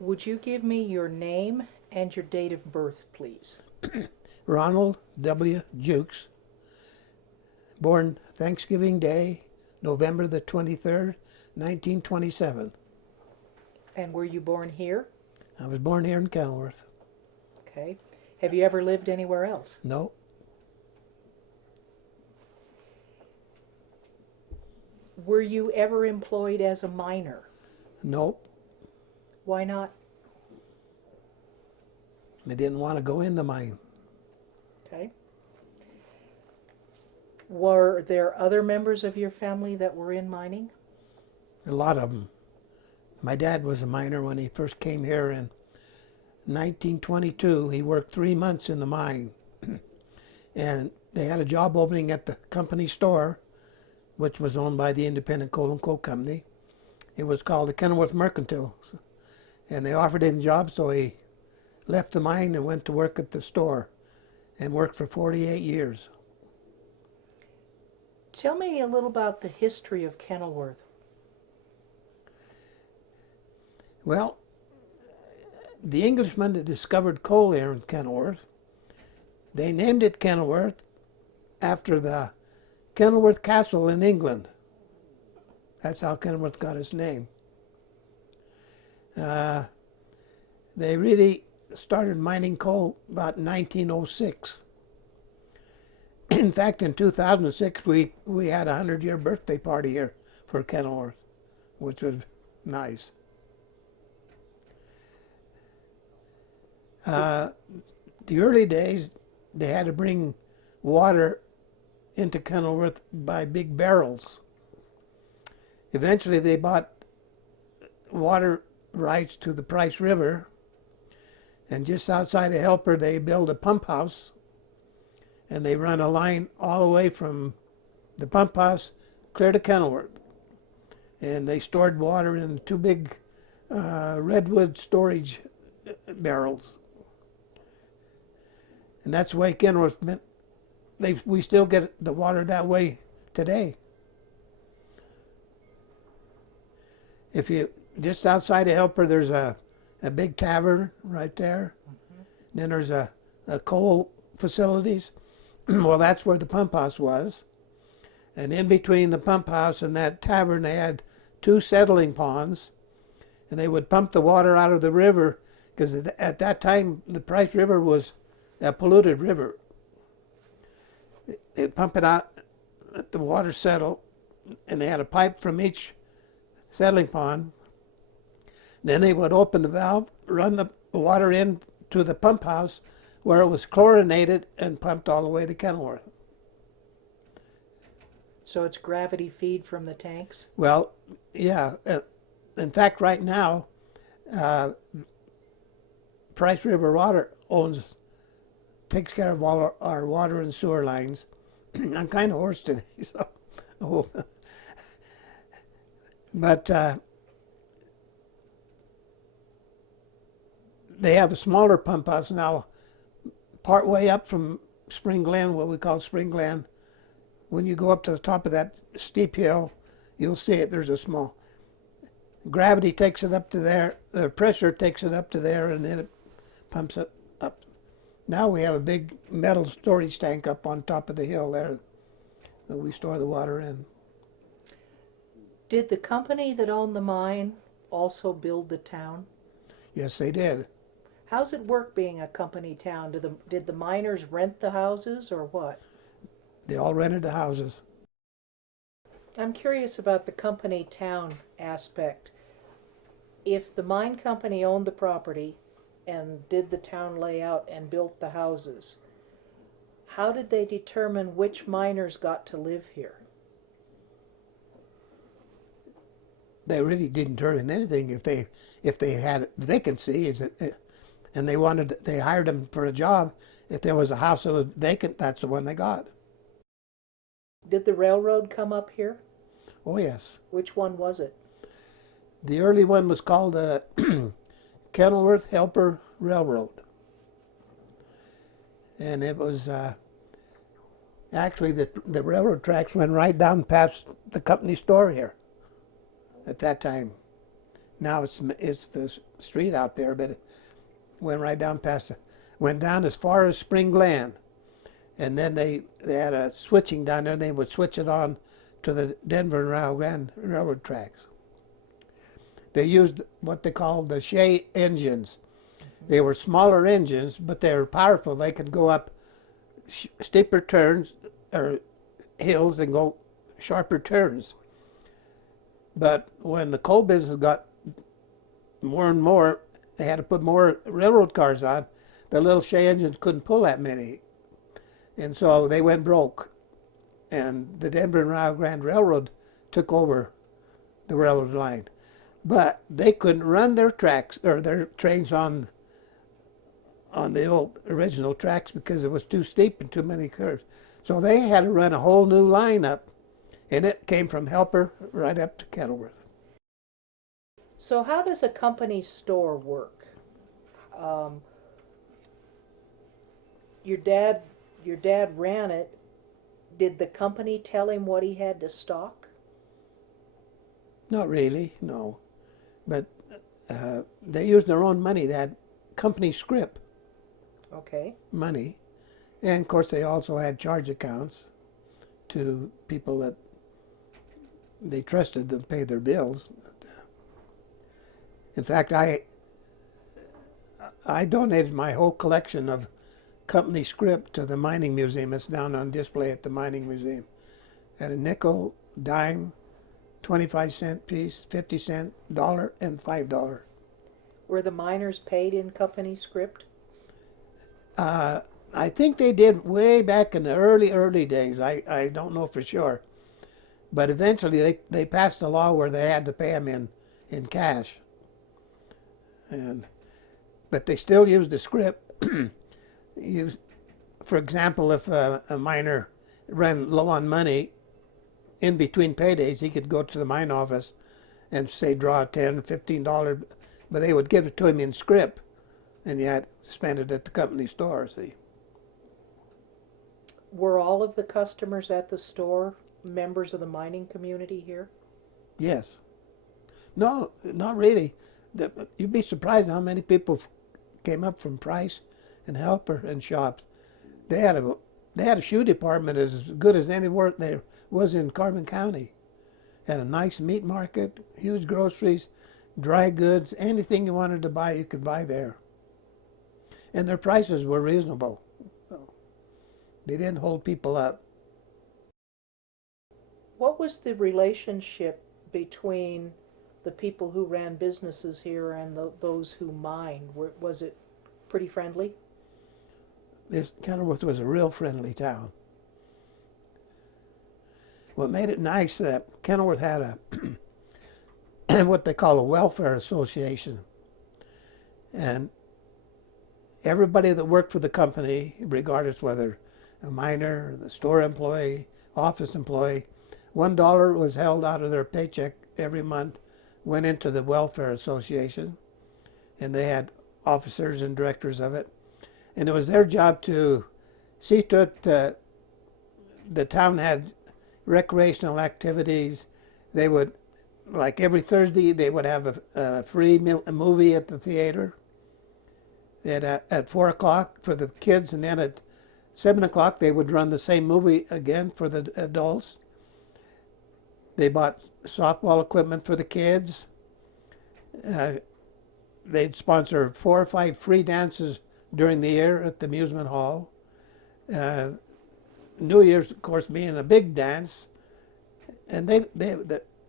Would you give me your name and your date of birth, please? Ronald W. Jewkes, born Thanksgiving Day, November the 23rd, 1927. And were you born here? I was born here in Kenilworth. Okay. Have you ever lived anywhere else? No, Were you ever employed as a miner? nope. Why not? They didn't want to go in the mine. Okay. Were there other members of your family that were in mining? A lot of them. My dad was a miner when he first came here in 1922. He worked 3 months in the mine. And they had a job opening at the company store, which was owned by the Independent Coal and Coke Company. It was called the Kenilworth Mercantile. And they offered him a job, so he left the mine and went to work at the store and worked for 48 years. Tell me a little about the history of Kenilworth. Well, the Englishmen that discovered coal here in Kenilworth, they named it Kenilworth after the Kenilworth Castle in England. That's how Kenilworth got its name. They really started mining coal about 1906. In fact, in 2006, we had a 100-year birthday party here for Kenilworth, which was nice. The early days, they had to bring water into Kenilworth by big barrels. Eventually, they bought water rights to the Price River, and just outside of Helper, they built a pump house, and they run a line all the way from the pump house clear to Kenilworth. And they stored water in two big redwood storage barrels. And that's the way Kenilworth meant. We still get the water that way today. If you just outside of Helper, there's a big tavern right there. Mm-hmm. Then there's a coal facilities. Well, that's where the pump house was. And in between the pump house and that tavern, they had two settling ponds. And they would pump the water out of the river, because at that time, the Price River was a polluted river. They'd pump it out, let the water settle, and they had a pipe from each settling pond. Then they would open the valve, run the water in to the pump house, where it was chlorinated and pumped all the way to Kenilworth. So it's gravity feed from the tanks? Well, yeah. In fact, right now, Price River Water takes care of all our water and sewer lines. I'm kind of hoarse today, so. But they have a smaller pump house now, part way up from Spring Glen, what we call Spring Glen. When you go up to the top of that steep hill, you'll see it. There's a small. Gravity takes it up to there. The pressure takes it up to there, and then it pumps it up. Now we have a big metal storage tank up on top of the hill there that we store the water in. Did the company that owned the mine also build the town? Yes, they did. How's it work being a company town? Did the miners rent the houses or what? They all rented the houses. I'm curious about the company town aspect. If the mine company owned the property and did the town layout and built the houses, how did they determine which miners got to live here? They really didn't determine anything. If they had vacancy, and they hired them for a job. If there was a house that was vacant, that's the one they got. Did the railroad come up here? Oh yes. Which one was it? The early one was called the Kenilworth Helper Railroad, and it was actually the railroad tracks went right down past the company store here at that time. Now it's the street out there, but it went right down past, went down as far as Spring Glen, and then they had a switching down there. They would switch it on to the Denver and Rio Grande railroad tracks. They used what they called the Shea engines. They were smaller engines, but they were powerful. They could go up steeper turns or hills and go sharper turns. But when the coal business got more and more, they had to put more railroad cars on. The little Shea engines couldn't pull that many. And so they went broke. And the Denver and Rio Grande Railroad took over the railroad line. But they couldn't run their tracks or their trains on the old original tracks because it was too steep and too many curves. So they had to run a whole new line up, and it came from Helper right up to Kenilworth. So how does a company store work? Your dad ran it. Did the company tell him what he had to stock? Not really, no. But they used their own money. They had company scrip Okay. money. And of course they also had charge accounts to people that they trusted to pay their bills. In fact, I donated my whole collection of company scrip to the mining museum. It's down on display at the mining museum. At a nickel, dime, 25-cent piece, 50-cent, dollar, and $5. Were the miners paid in company script? I think they did way back in the early days. I don't know for sure. But eventually they passed a law where they had to pay them in cash. But they still used the scrip. For example, if a miner ran low on money, in between paydays, he could go to the mine office and say draw $10, $15, but they would give it to him in scrip, and you had to spend it at the company store, see. Were all of the customers at the store members of the mining community here? Yes. No, not really. You'd be surprised how many people came up from Price and Helper and shops. They had a shoe department as good as anywhere there was in Carbon County. Had a nice meat market, huge groceries, dry goods, anything you wanted to buy, you could buy there. And their prices were reasonable. They didn't hold people up. What was the relationship between the people who ran businesses here and those who mined? Was it pretty friendly? Kenilworth was a real friendly town. What made it nice that Kenilworth had a what they call a welfare association, and everybody that worked for the company, regardless whether a miner, the store employee, office employee, $1 was held out of their paycheck every month, went into the welfare association, and they had officers and directors of it. And it was their job to see to it the town had recreational activities. They would, like every Thursday, they would have a free movie at the theater. At 4 o'clock for the kids, and then at 7 o'clock they would run the same movie again for the adults. They bought softball equipment for the kids. They'd sponsor 4 or 5 free dances during the year at the amusement hall. New Year's, of course, being a big dance, and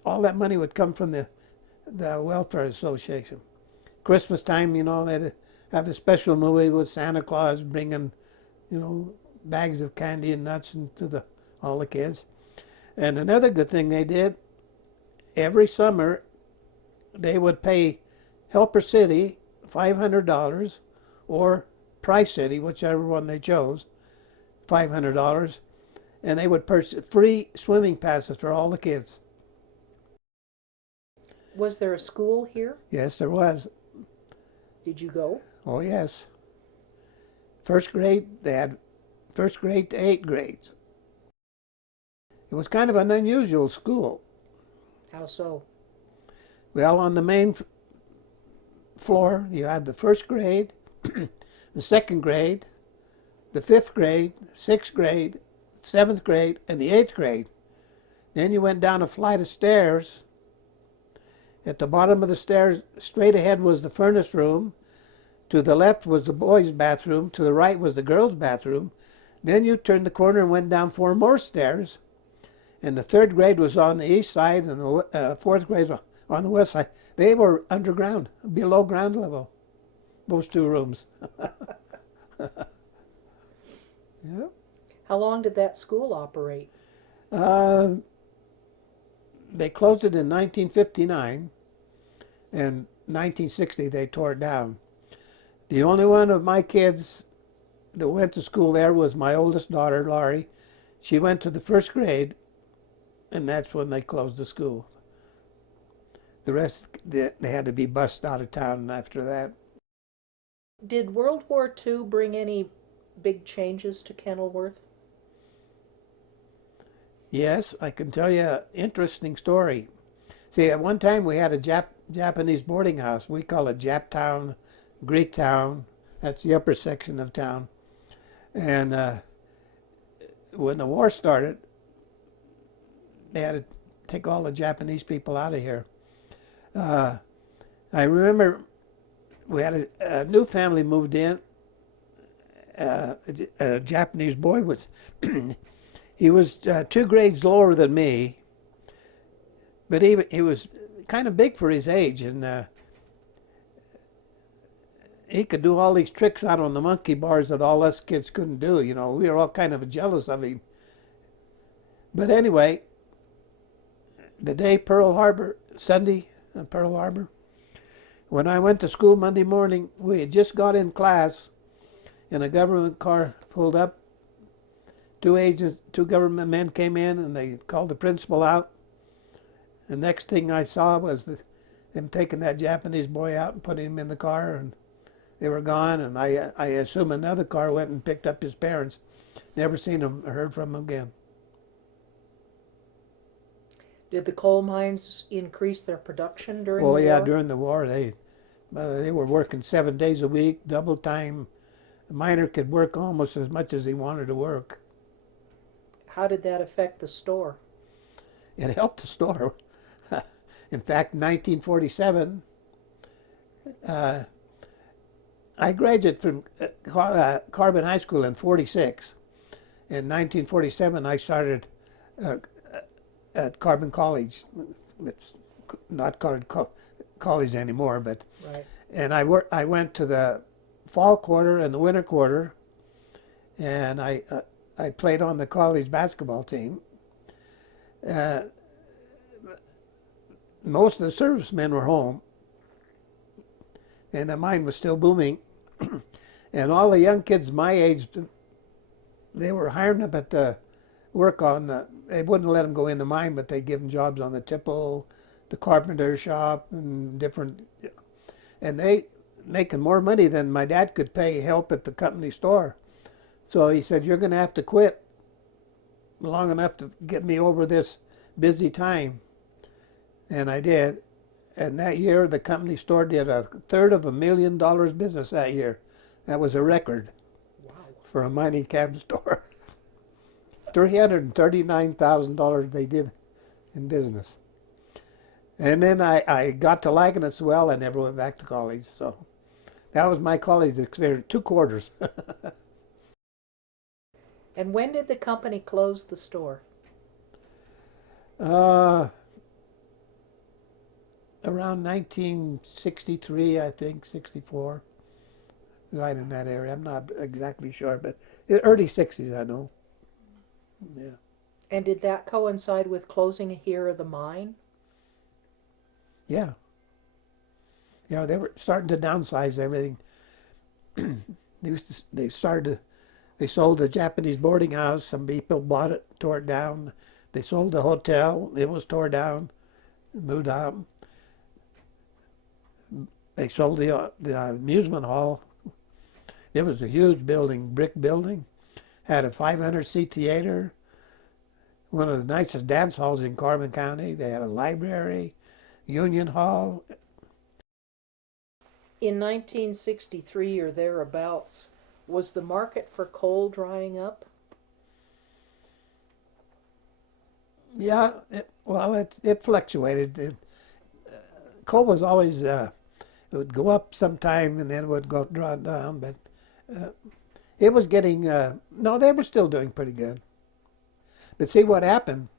all that money would come from the welfare association. Christmas time, they'd have a special movie with Santa Claus bringing, bags of candy and nuts to all the kids. And another good thing they did, every summer, they would pay Helper City $500 or Price City, whichever one they chose, $500, and they would purchase free swimming passes for all the kids. Was there a school here? Yes, there was. Did you go? Oh, yes. First grade, they had first grade to 8th grades. It was kind of an unusual school. How so? Well, on the main floor, you had the first grade, the second grade, the fifth grade, sixth grade, seventh grade, and the eighth grade. Then you went down a flight of stairs. At the bottom of the stairs, straight ahead was the furnace room. To the left was the boys' bathroom. To the right was the girls' bathroom. Then you turned the corner and went down 4 more stairs. And the third grade was on the east side, and the fourth grade was on the west side. They were underground, below ground level, those 2 rooms. Yeah. How long did that school operate? They closed it in 1959, and 1960 they tore it down. The only one of my kids that went to school there was my oldest daughter, Laurie. She went to the first grade, and that's when they closed the school. The rest, they had to be bussed out of town after that. Did World War II bring any big changes to Kenilworth? Yes, I can tell you an interesting story. See, at one time we had a Japanese boarding house. We call it Jap Town, Greek Town. That's the upper section of town. And when the war started, they had to take all the Japanese people out of here. I remember we had a new family moved in. A Japanese boy was, he was 2 grades lower than me, but he was kind of big for his age, and he could do all these tricks out on the monkey bars that all us kids couldn't do. You know, we were all kind of jealous of him. But anyway, the day Pearl Harbor, Sunday, Pearl Harbor, when I went to school Monday morning, we had just got in class, and a government car pulled up. 2 government men came in, and they called the principal out. The next thing I saw was them taking that Japanese boy out and putting him in the car, and they were gone. And I assume another car went and picked up his parents. Never seen him or heard from him again. Did the coal mines increase their production during the war? Oh yeah, during the war they were working 7 days a week, double time. A miner could work almost as much as he wanted to work. How did that affect the store? It helped the store. In fact, in 1947, I graduated from Carbon High School in 46. In 1947, I started at Carbon College. It's not called college anymore, but Right. and I went to the fall quarter and the winter quarter, and I played on the college basketball team. Most of the servicemen were home, and the mine was still booming. And all the young kids my age, they were hiring them at the work on the, they wouldn't let them go in the mine, but they give them jobs on the tipple, the carpenter shop, and different, and they making more money than my dad could pay help at the company store. So he said, you're going to have to quit long enough to get me over this busy time. And I did. And that year, the company store did $333,000 business that year. That was a record. Wow. For a mining camp store. $339,000 they did in business. And then I got to liking it so well, I never went back to college. So that was my college experience, 2 quarters. And when did the company close the store? Around 1963, I think, 64. Right in that area. I'm not exactly sure, but early 60s, I know. Yeah. And did that coincide with closing here of the mine? Yeah. Yeah, they were starting to downsize everything. They sold the Japanese boarding house. Some people bought it, tore it down. They sold the hotel. It was tore down, moved out. They sold the amusement hall. It was a huge building, brick building. Had a 500-seat theater. One of the nicest dance halls in Carbon County. They had a library, Union Hall. In 1963 or thereabouts, was the market for coal drying up? Yeah, it fluctuated. Coal was always it would go up sometime and then it would go draw down, but uh, it was getting no, they were still doing pretty good. But see what happened?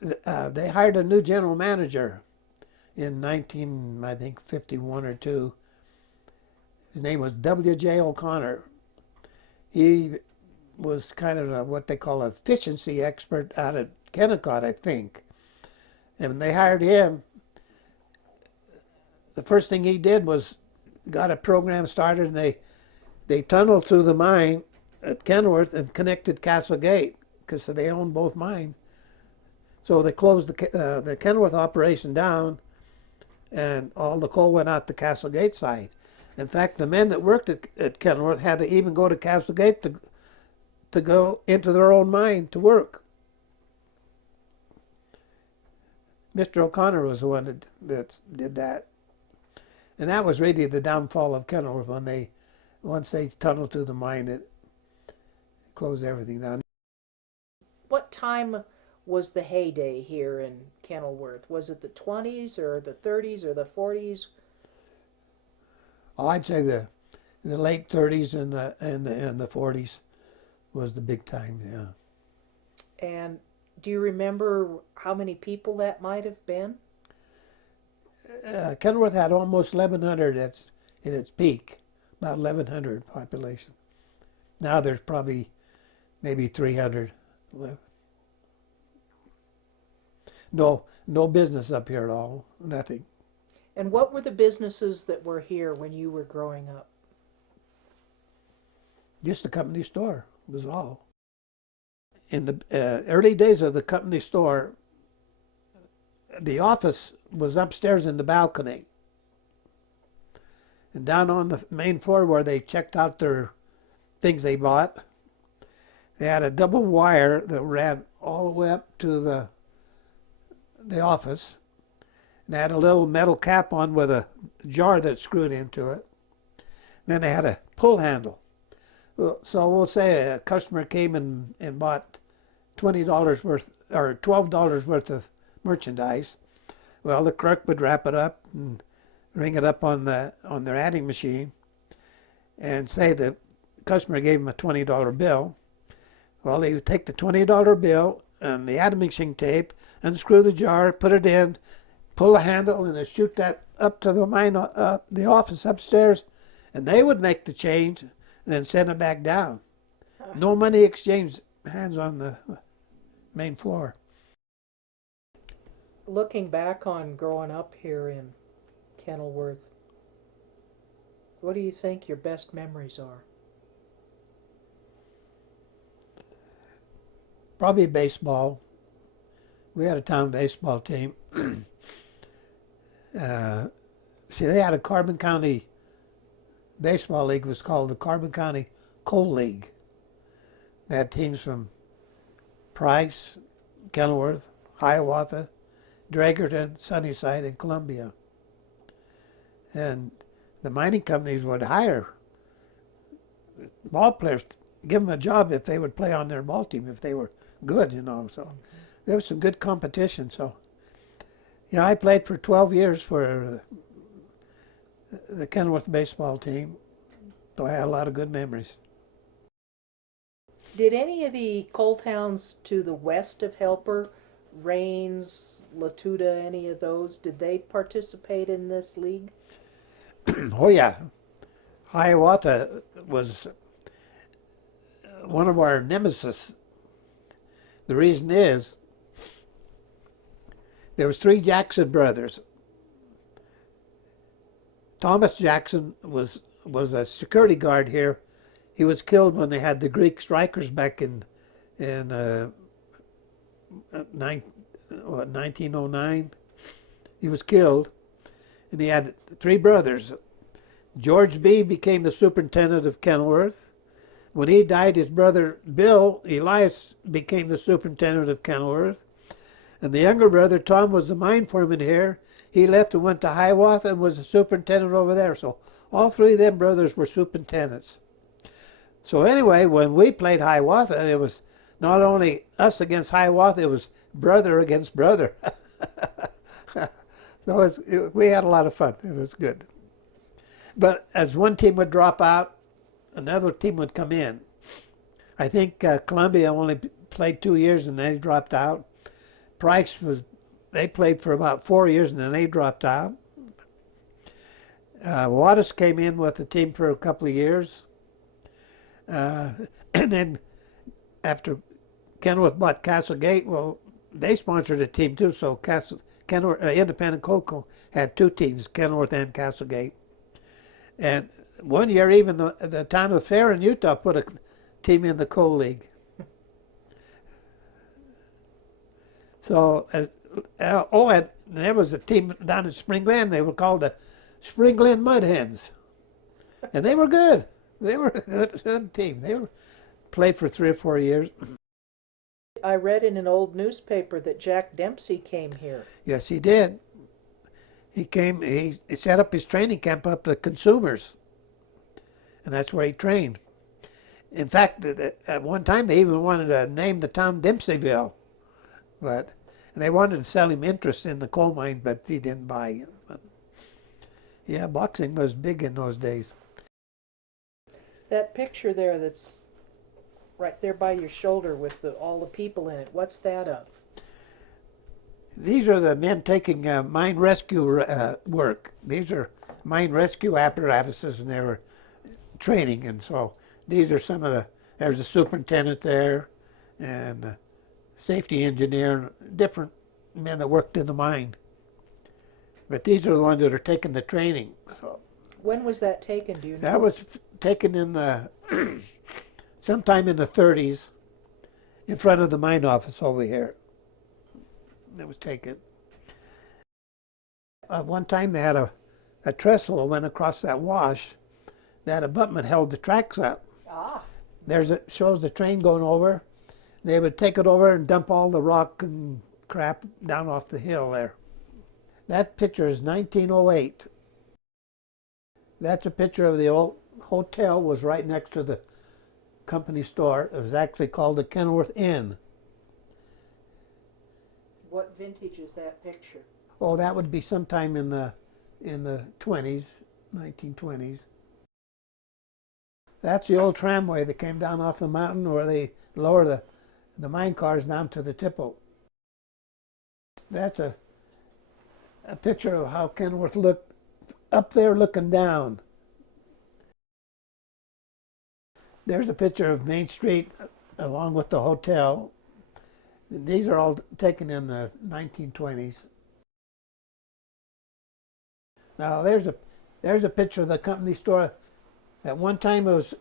They hired a new general manager in 19, I think, 51 or 2. His name was W.J. O'Connor. He was kind of what they call an efficiency expert out of Kennecott, I think. And when they hired him, the first thing he did was got a program started, and they tunneled through the mine at Kenilworth and connected Castle Gate because they owned both mines. So they closed the Kenilworth operation down, and all the coal went out the Castle Gate side. In fact, the men that worked at Kenilworth had to even go to Castle Gate to go into their own mine to work. Mr. O'Connor was the one that did that. And that was really the downfall of Kenilworth once they tunneled through the mine, it closed everything down. What time was the heyday here in Kenilworth? Was it the 20s or the 30s or the 40s? Oh, I'd say the late 30s and the 40s was the big time. Yeah. And do you remember how many people that might have been? Kenilworth had almost 1,100 in its peak, about 1,100 population. Now there's probably maybe 300 left. No business up here at all, nothing. And what were the businesses that were here when you were growing up? Just the company store was all. In the early days of the company store, the office was upstairs in the balcony. And down on the main floor where they checked out their things they bought, they had a double wire that ran all the way up to the office. And they had a little metal cap on with a jar that screwed into it. Then they had a pull handle. So we'll say a customer came and bought $20 worth or $12 worth of merchandise. Well, the clerk would wrap it up and ring it up on their adding machine, and say the customer gave him a $20 bill. Well, he would take the $20 bill and the adding machine tape, unscrew the jar, put it in, pull the handle, and they'd shoot that up to the office upstairs, and they would make the change and then send it back down. No money exchanged hands on the main floor. Looking back on growing up here in Kenilworth, what do you think your best memories are? Probably baseball. We had a town baseball team. See, they had a Carbon County baseball league. It was called the Carbon County Coal League. They had teams from Price, Kenilworth, Hiawatha, Dragerton, Sunnyside, and Columbia. And the mining companies would hire ball players, give them a job if they would play on their ball team, if they were good, So there was some good competition. So, I played for 12 years for the Kenilworth baseball team, so I had a lot of good memories. Did any of the coal towns to the west of Helper, Rains, Latuda, any of those, did they participate in this league? Oh yeah, Hiawatha was one of our nemesis. The reason is there was 3 Jackson brothers. Thomas Jackson was a security guard here. He was killed when they had the Greek strikers back in 1909. He was killed, and he had 3 brothers. George B. became the superintendent of Kenilworth. When he died, his brother Bill Elias became the superintendent of Kenilworth. And the younger brother, Tom, was the mine foreman here. He left and went to Hiawatha and was a superintendent over there. So all three of them brothers were superintendents. So anyway, when we played Hiawatha, it was not only us against Hiawatha, it was brother against brother. So we had a lot of fun. It was good. But as one team would drop out, another team would come in. I think Columbia only played 2 years and they dropped out. Price they played for about 4 years and then they dropped out. Wattis came in with the team for a couple of years. And then after Kenilworth bought Castlegate, well, they sponsored a team too. So Independent Coal had two teams, Kenilworth and Castlegate. And one year, even the town of Fair in Utah put a team in the Coal League. So, and there was a team down in Spring Glen. They were called the Spring Glen Mud Hens, and they were good. They were a good team. They played for 3 or 4 years. I read in an old newspaper that Jack Dempsey came here. Yes, he did. He came. He set up his training camp up at Consumers, and that's where he trained. In fact, at one time they even wanted to name the town Dempseyville, and they wanted to sell him interest in the coal mine, but he didn't buy it. But yeah, boxing was big in those days. That picture there that's right there by your shoulder with all the people in it, what's that of? These are the men taking mine rescue work. These are mine rescue apparatuses, and they were training. And so these are some of there's a superintendent there, and a safety engineer, different men that worked in the mine. But these are the ones that are taking the training. So when was that taken, do you know? that was taken in the sometime in the 30s, in front of the mine office over here. It was taken. One time they had a trestle that went across that wash. That abutment held the tracks up. Ah. Shows the train going over. They would take it over and dump all the rock and crap down off the hill there. That picture is 1908. That's a picture of the old hotel. Was right next to the company store. It was actually called the Kenilworth Inn. What vintage is that picture? Oh, that would be sometime in the 20s, 1920s. That's the old tramway that came down off the mountain where they lower the mine cars down to the tipple. That's a picture of how Kenilworth looked up there looking down. There's a picture of Main Street along with the hotel. These are all taken in the 1920s. Now there's a picture of the company store. At one time it was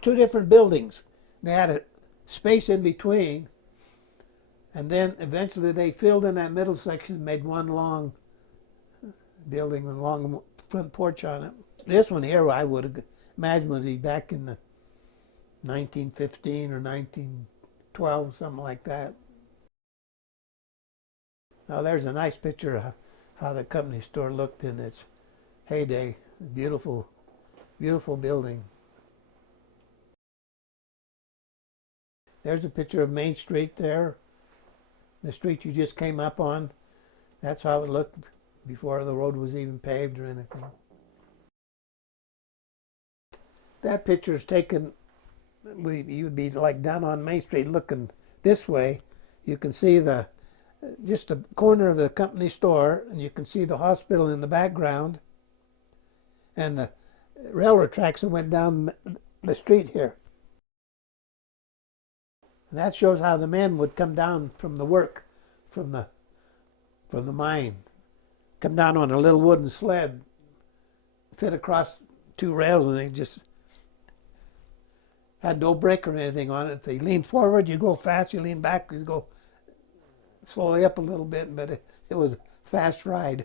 2 different buildings. They had a space in between, and then eventually they filled in that middle section and made one long building with a long front porch on it. This one here I would imagine would be back in the 1915 or 1912, something like that. Now there's a nice picture of how the company store looked in its heyday. Beautiful, beautiful building. There's a picture of Main Street there. The street you just came up on. That's how it looked before the road was even paved or anything. That picture is taken, you'd be like down on Main Street looking this way. You can see just the corner of the company store, and you can see the hospital in the background and the railroad tracks that went down the street here. And that shows how the men would come down from the work, from the mine, come down on a little wooden sled, fit across 2 rails, and they just had no brake or anything on it. If they lean forward, you go fast. You lean back, you go slowly up a little bit, but it was a fast ride.